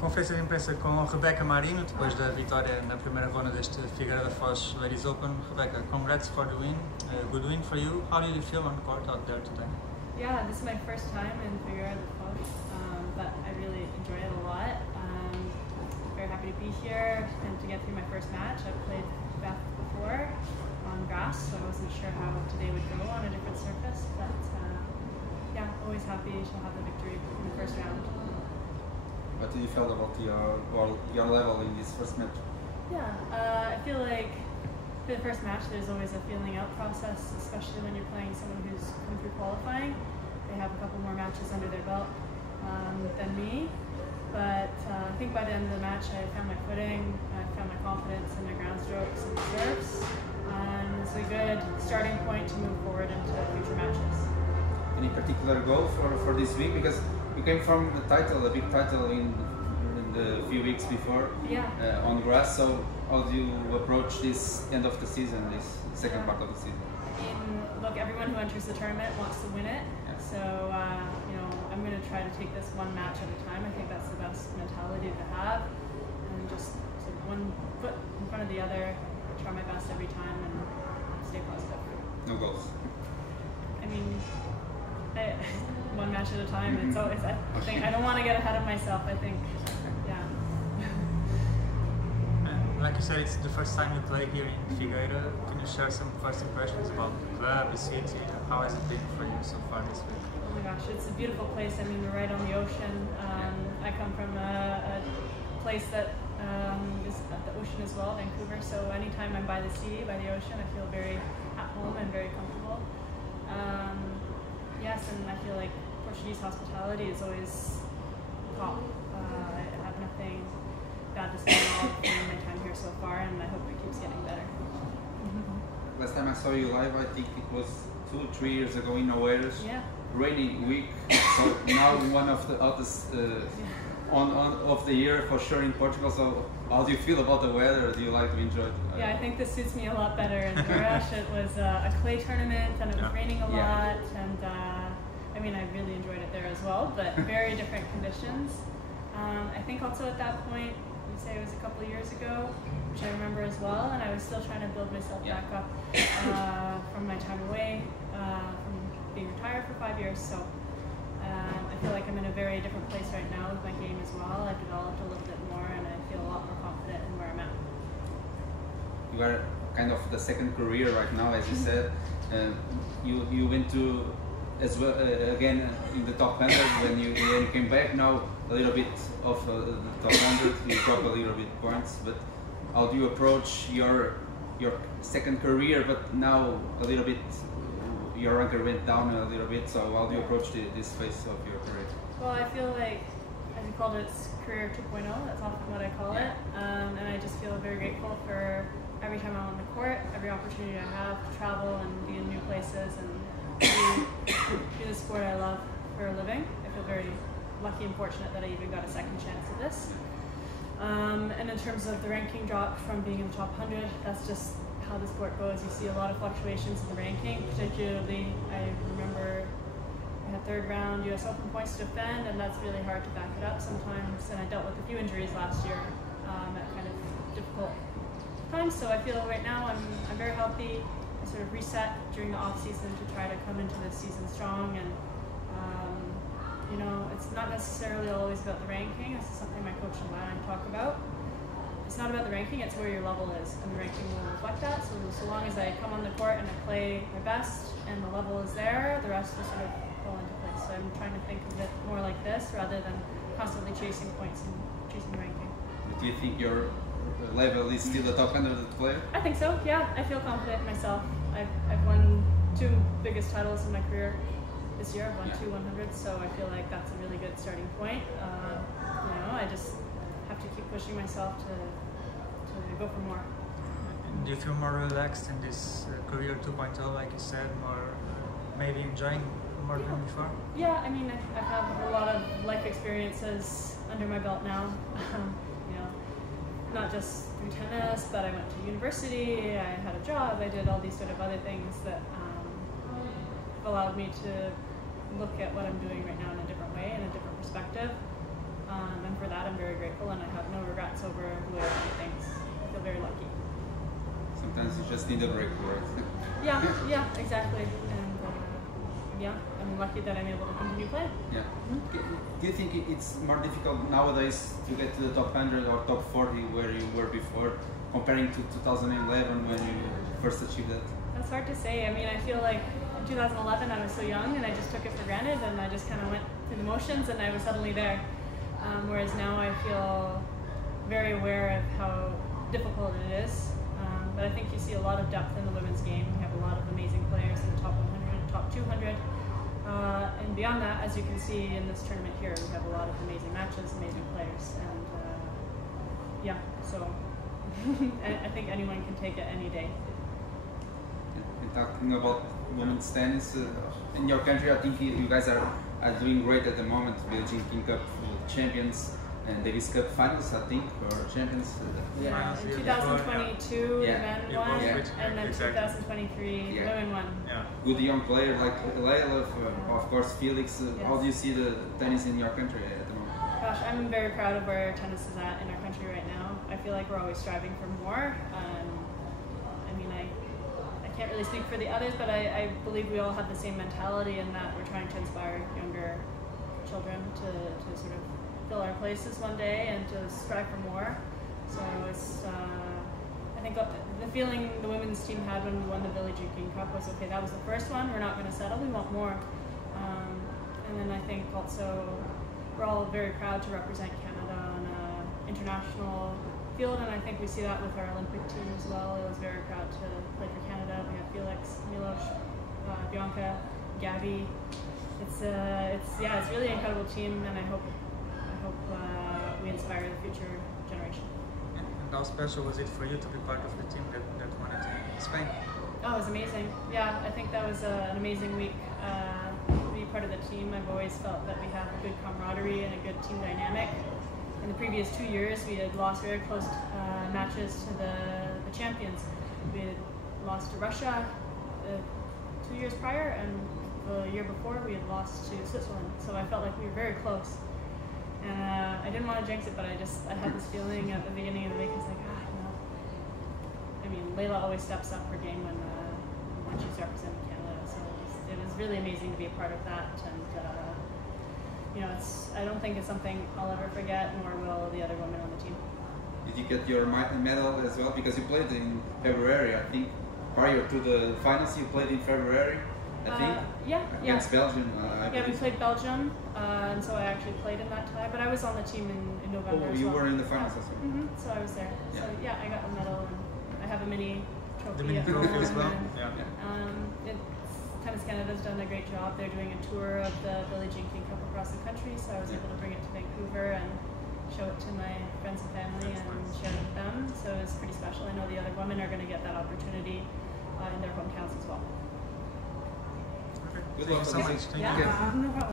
Conferência de imprensa com Rebeca Marino, depois da vitória na primeira ronda deste Figueira da Foz Ladies Open. Rebecca, congrats for the win. Good win for you. How did you feel on the court out there today? Yeah, this is my first time in Figueira da Foz, but I really enjoy it a lot. Very happy to be here and to get through my first match. I've played Beth before on grass, so I wasn't sure how today would go on a different surface, but yeah, always happy to have the victory in the first round. What do you feel about your level in this first match? Yeah, I feel like for the first match there's always a feeling out process, especially when you're playing someone who's come through qualifying. They have a couple more matches under their belt than me, but I think by the end of the match I found my footing, I found my confidence in my ground strokes and serves, and it's a good starting point to move forward into future matches. Any particular goal for this week? Because you came from a title, a big title in the few weeks before, on grass. So how do you approach this end of the season, this second part of the season? I mean, look, everyone who enters the tournament wants to win it. Yeah. So you know, I'm going to try to take this one match at a time. I think that's the best mentality to have, and just sort of one foot in front of the other. Try my best every time and stay positive. No goals. I mean, one match at a time. It's always. I think I don't want to get ahead of myself. I think, yeah. Like you said, it's the first time you play here in Figueira. Can you share some first impressions about the club, the city? How has it been for you so far this week? Oh my gosh, it's a beautiful place. I mean, we're right on the ocean. I come from a place that is at the ocean as well, Vancouver. So anytime I'm by the sea, by the ocean, I feel very at home and very comfortable. Yes, and I feel like Portuguese hospitality is always top. I have nothing bad to say about my time here so far, and I hope it keeps getting better. Last time I saw you live, I think it was 2 or 3 years ago in Oeiras. Yeah. Rainy week, so now one of the hottest of the year for sure in Portugal. So how do you feel about the weather? Do you like to enjoy it? Yeah, I think this suits me a lot better. In Figueira, it was a clay tournament and it was raining a lot, and I mean, I really enjoyed it there as well, but very different conditions. I think also at that point, you say it was a couple of years ago, which I remember as well, and I was still trying to build myself back up from my time away, from being retired for 5 years. So I feel like I'm in a very different place right now with my game as well. I've developed a little bit more, and I feel a lot more confident in where I'm at. You are kind of the second career right now, as you said. You went to as well again in the top 100 when you came back. Now a little bit of the top 100, you drop a little bit points. But how do you approach your second career? But now a little bit, your ranker went down a little bit. So how do you approach this phase of your career? Well, I feel like, as you called it, it's career 2.0. That's often what I call it, and I just feel very grateful for every time I'm on the court, every opportunity I have to travel and be in new places and do the sport I love for a living. I feel very lucky and fortunate that I even got a second chance at this. And in terms of the ranking drop from being in the top 100, that's just how the sport goes. You see a lot of fluctuations in the ranking, particularly I remember I had 3rd round US Open points to defend, and that's really hard to back it up sometimes. And I dealt with a few injuries last year at kind of difficult times. So I feel right now I'm very healthy. I sort of reset during the off season to try to come into this season strong, and you know, it's not necessarily always about the ranking. This is something my coach and I talk about. It's not about the ranking, it's where your level is, and the ranking will reflect that. So long as I come on the court and I play my best and the level is there, the rest will sort of fall into place. So I'm trying to think of it more like this rather than constantly chasing points and chasing ranking. Do you think your level is still the top 100 player? I think so, yeah. I feel confident in myself. I've won 2 biggest titles in my career this year. I've won 2 100s, so I feel like that's a really good starting point. You know, I just have to keep pushing myself to go for more. Do you feel more relaxed in this career 2.0, like you said, more maybe enjoying more than before? Yeah, I mean, I have a lot of life experiences under my belt now. You know, not just through tennis, but I went to university, I had a job, I did all these sort of other things that allowed me to look at what I'm doing right now in a different way, in a different perspective. And for that, I'm very grateful, and I have no regrets over the way I do things. I feel very lucky. Sometimes you just need a break for it. Yeah, exactly. And yeah, I'm lucky that I'm able to continue playing. Yeah. Do you think it's more difficult nowadays to get to the top 100 or top 40 where you were before, comparing to 2011 when you first achieved that? That's hard to say. I mean, I feel like in 2011 I was so young and I just took it for granted and I just kind of went through the motions and I was suddenly there. Whereas now I feel very aware of how difficult it is. But I think you see a lot of depth in the women's game. We have a lot of amazing players in the top 100, top 200. And beyond that, as you can see in this tournament here, we have a lot of amazing matches, amazing players. And yeah, so I think anyone can take it any day. And talking about women's tennis, in your country, I think you guys are doing great at the moment. Belgian King Cup champions and Davis Cup finals, I think, or champions. Yeah, in 2022 men won, and then exactly. 2023 women won. Yeah. Good young player like Leila, of course Felix. Yes. How do you see the tennis in your country at the moment? Gosh, I'm very proud of where tennis is at in our country right now. I feel like we're always striving for more. I mean, I can't really speak for the others, but I believe we all have the same mentality in that we're trying to inspire younger children to sort of fill our places one day and to strive for more. So it's, I think the feeling the women's team had when we won the Billie Jean King Cup was, okay, that was the first one, we're not going to settle, we want more. And then I think also we're all very proud to represent Canada on an international field, and I think we see that with our Olympic team as well. I was very proud to play for Canada. We have Felix, Milos, Bianca, Gabby. It's really an incredible team, and I hope we inspire the future generation. And how special was it for you to be part of the team that won it in Spain? Oh, it was amazing. Yeah, I think that was an amazing week to be part of the team. I've always felt that we have a good camaraderie and a good team dynamic. In the previous 2 years, we had lost very close matches to the champions. We had lost to Russia 2 years prior, and the year before we had lost to Switzerland. So I felt like we were very close. And I didn't want to jinx it, but I had this feeling at the beginning of the week. It's like, I mean, Leila always steps up her game when she's representing Canada. So it was really amazing to be a part of that. And you know, I don't think it's something I'll ever forget, nor will the other women on the team. Did you get your medal as well? Because you played in February, I think. Prior to the finals, you played in February, I think. Against Belgium. We played Belgium, and so I actually played in that tie. But I was on the team in November. Oh, you were in the finals as well. So I was there. Yeah. So yeah, I got the medal, and I have a mini trophy. The mini trophy as well. Tennis Canada's done a great job. They're doing a tour of the Billie Jean King Cup across the country, so I was able to bring it to Vancouver and show it to my friends and family and share it with them. So it was pretty special. I know the other women are going to get that opportunity in their hometowns as well. Okay. Good luck. Thank you so much. Thank you. No problem.